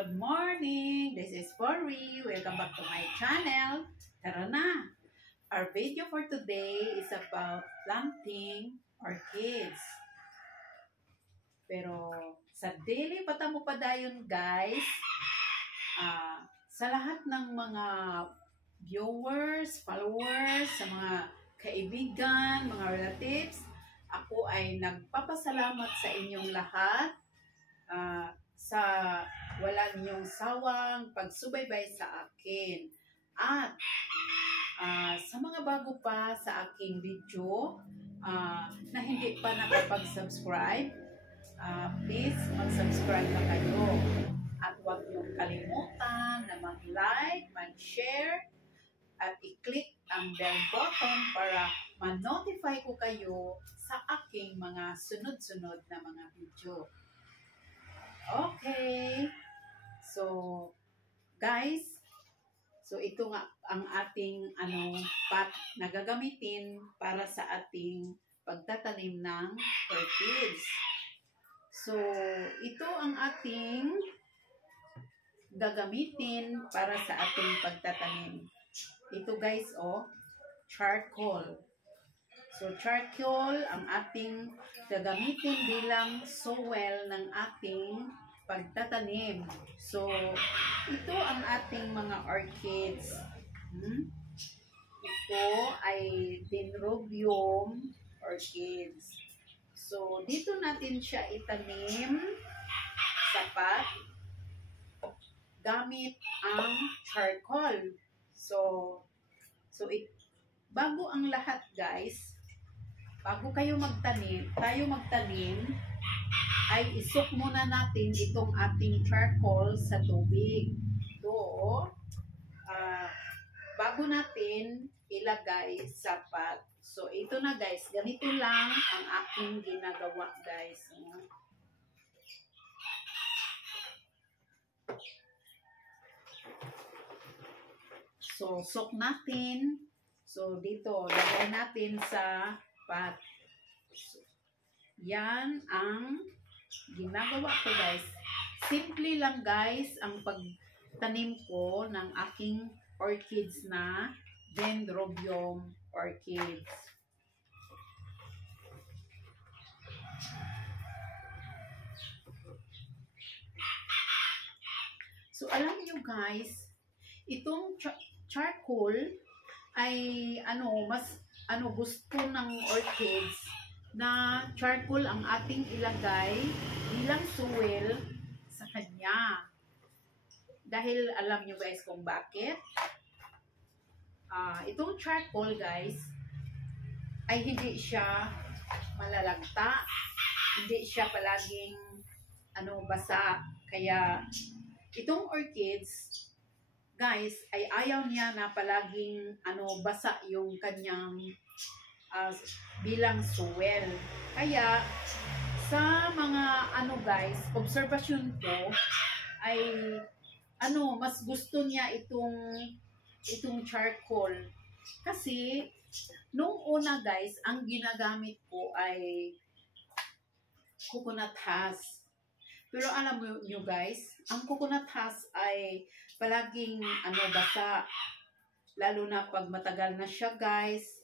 Good morning! This is Pori. Welcome back to my channel. Tara na! Our video for today is about planting orchids. Pero sa daily patamo pa dayon guys, sa lahat ng mga viewers, followers, sa mga kaibigan, mga relatives, ako ay nagpapasalamat sa inyong lahat sa wala ninyong sawang pagsubaybay sa akin. At sa mga bago pa sa aking video na hindi pa nakapag-subscribe, please mag-subscribe na kayo. At huwag niyong kalimutan na mag-like, mag-share, at i-click ang bell button para ma-notify ko kayo sa aking mga sunod-sunod na mga video. Okay. So, guys, ito nga ang ating pot na gagamitin para sa ating pagtatanim ng orchids. So, ito ang ating gagamitin para sa ating pagtatanim. Ito guys, charcoal. So, charcoal ang ating gagamitin bilang soil ng ating pagtatanim. So, ito ang ating mga orchids. Ito ay Dendrobium orchids. So, dito natin siya itanim sa pot gamit ang charcoal. So bago ang lahat guys, bago tayo magtanim, ay isok muna natin itong ating charcoal sa tubig. Ito, bago natin ilagay sa pot. So, ito na guys, ganito lang ang aking ginagawa guys. So, sok natin. So, dito, lagay natin sa pot. So, yan ang ginagawa ko guys. Simple lang guys ang pagtanim ko ng aking orchids na Dendrobium orchids. So, alam nyo guys, itong charcoal ay gusto ng orchids na charcoal ang ating ilagay bilang soil sa kanya. Dahil alam nyo guys kung bakit? Itong charcoal guys ay hindi siya malalagta, hindi siya palaging basa. Kaya itong orchids guys ay ayaw niya na palaging basa yung kanyang bilang soil. Kaya sa mga guys, obserbasyon ko ay mas gusto niya itong charcoal. Kasi nung una guys, ang ginagamit ko ay coconut husk. Pero alam nyo guys, ang coconut husk ay palaging basa. Lalo na pag matagal na siya guys,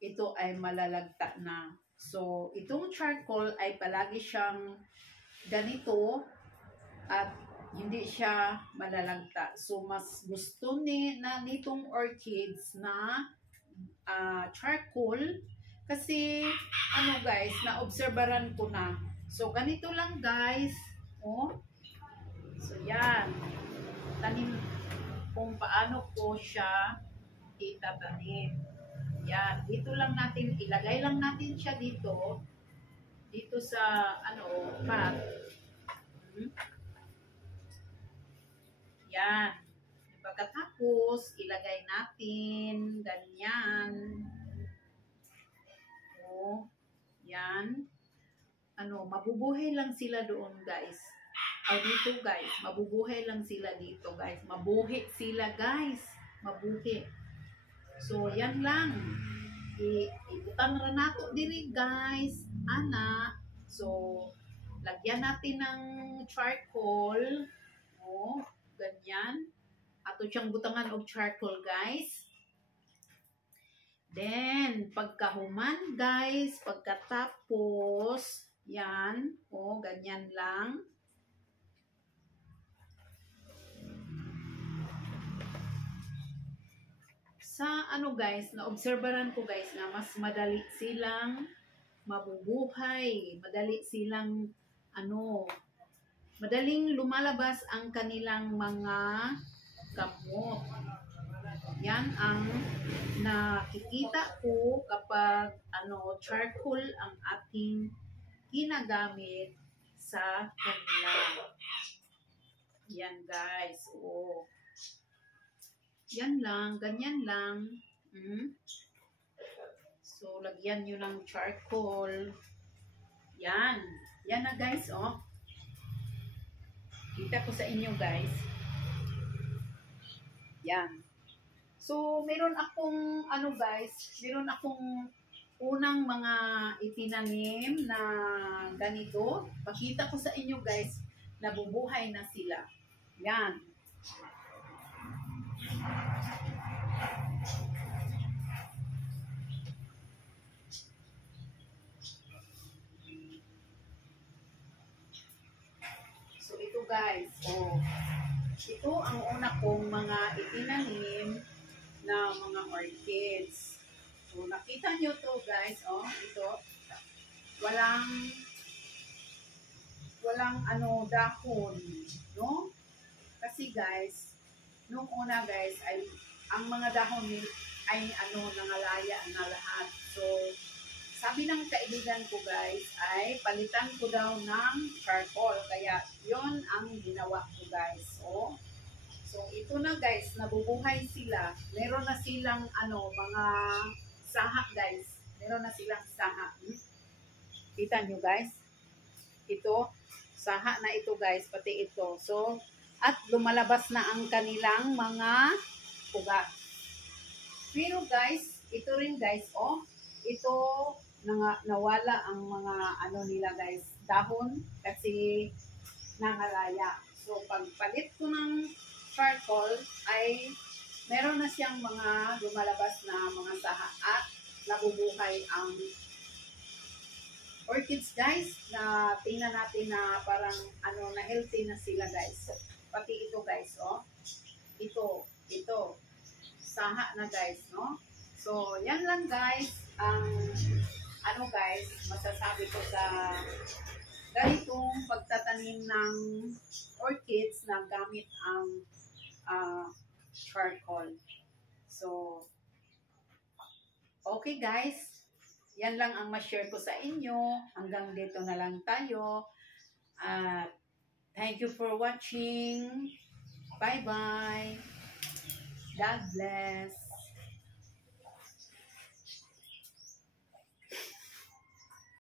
ito ay malalagta na. So, itong charcoal ay palagi siyang ganito at hindi siya malalagta. So, mas gusto nitong orchids na charcoal kasi guys, na-obserbaran ko na. So, ganito lang guys. So, yan. Tanim kung paano ko siya itatanim. Yan. Dito lang natin, ilagay lang natin siya dito. Dito sa, pot. Yan. Pagkatapos, ilagay natin, ganyan. Yan. Mabubuhay lang sila doon guys. Dito guys, mabubuhay lang sila dito guys. Mabuhi sila guys. Mabuhi. So, yan lang. Ibutang ra nato diri guys. So, lagyan natin ng charcoal. Oh, ganyan. Ato siyang butangan og charcoal, guys. Then, pagkahuman, guys, pagkatapos, yan, oh, ganyan lang. Sa ano, guys, naobserbaran ko, guys, na mas madali silang mabubuhay, madali silang, ano, madaling lumalabas ang kanilang mga gamot. Yan ang nakikita ko kapag charcoal ang ating ginagamit sa kanila. Yan guys. Oh. Yan lang, ganyan lang. So lagyan nyo ng charcoal. Yan. Yan na guys, oh. Kita ko sa inyo guys. Yan. So, meron akong, meron akong unang mga itinanim na ganito. Pakita ko sa inyo guys, nabubuhay na sila. Yan. So, ito guys, oh. Ito ang una kong mga itinanim na mga orchids. So, nakita nyo to guys, oh, ito. Walang dahon, no? Kasi guys, nung una guys, ay, ang mga dahon ay nangalaya na lahat. So, sabi ng kaibigan ko guys, ay palitan ko daw ng charcoal. Kaya, yon ang ginawa ko guys, oh. So, ito na guys, nabubuhay sila. Meron na silang, mga saha guys. Meron na silang saha. Kita nyo guys? Ito, saha na ito guys, pati ito. So, at lumalabas na ang kanilang mga ugat. Pero guys, ito rin guys, oh. Ito, nawala ang mga, nila guys, dahon kasi nangalaya. So, pagpalit ko ng charcoal ay meron na siyang mga lumalabas na mga saha at nabubuhay ang orchids guys, na tingnan natin na parang na healthy na sila guys. Pati ito guys, oh. Ito saha na guys, no? So yan lang guys ang guys masasabi ko sa ganitong pagtatanim ng orchids na gamit ang charcoal. So, okay guys, yan lang ang ma-share ko sa inyo. Hanggang dito na lang tayo. Thank you for watching. Bye-bye. God bless.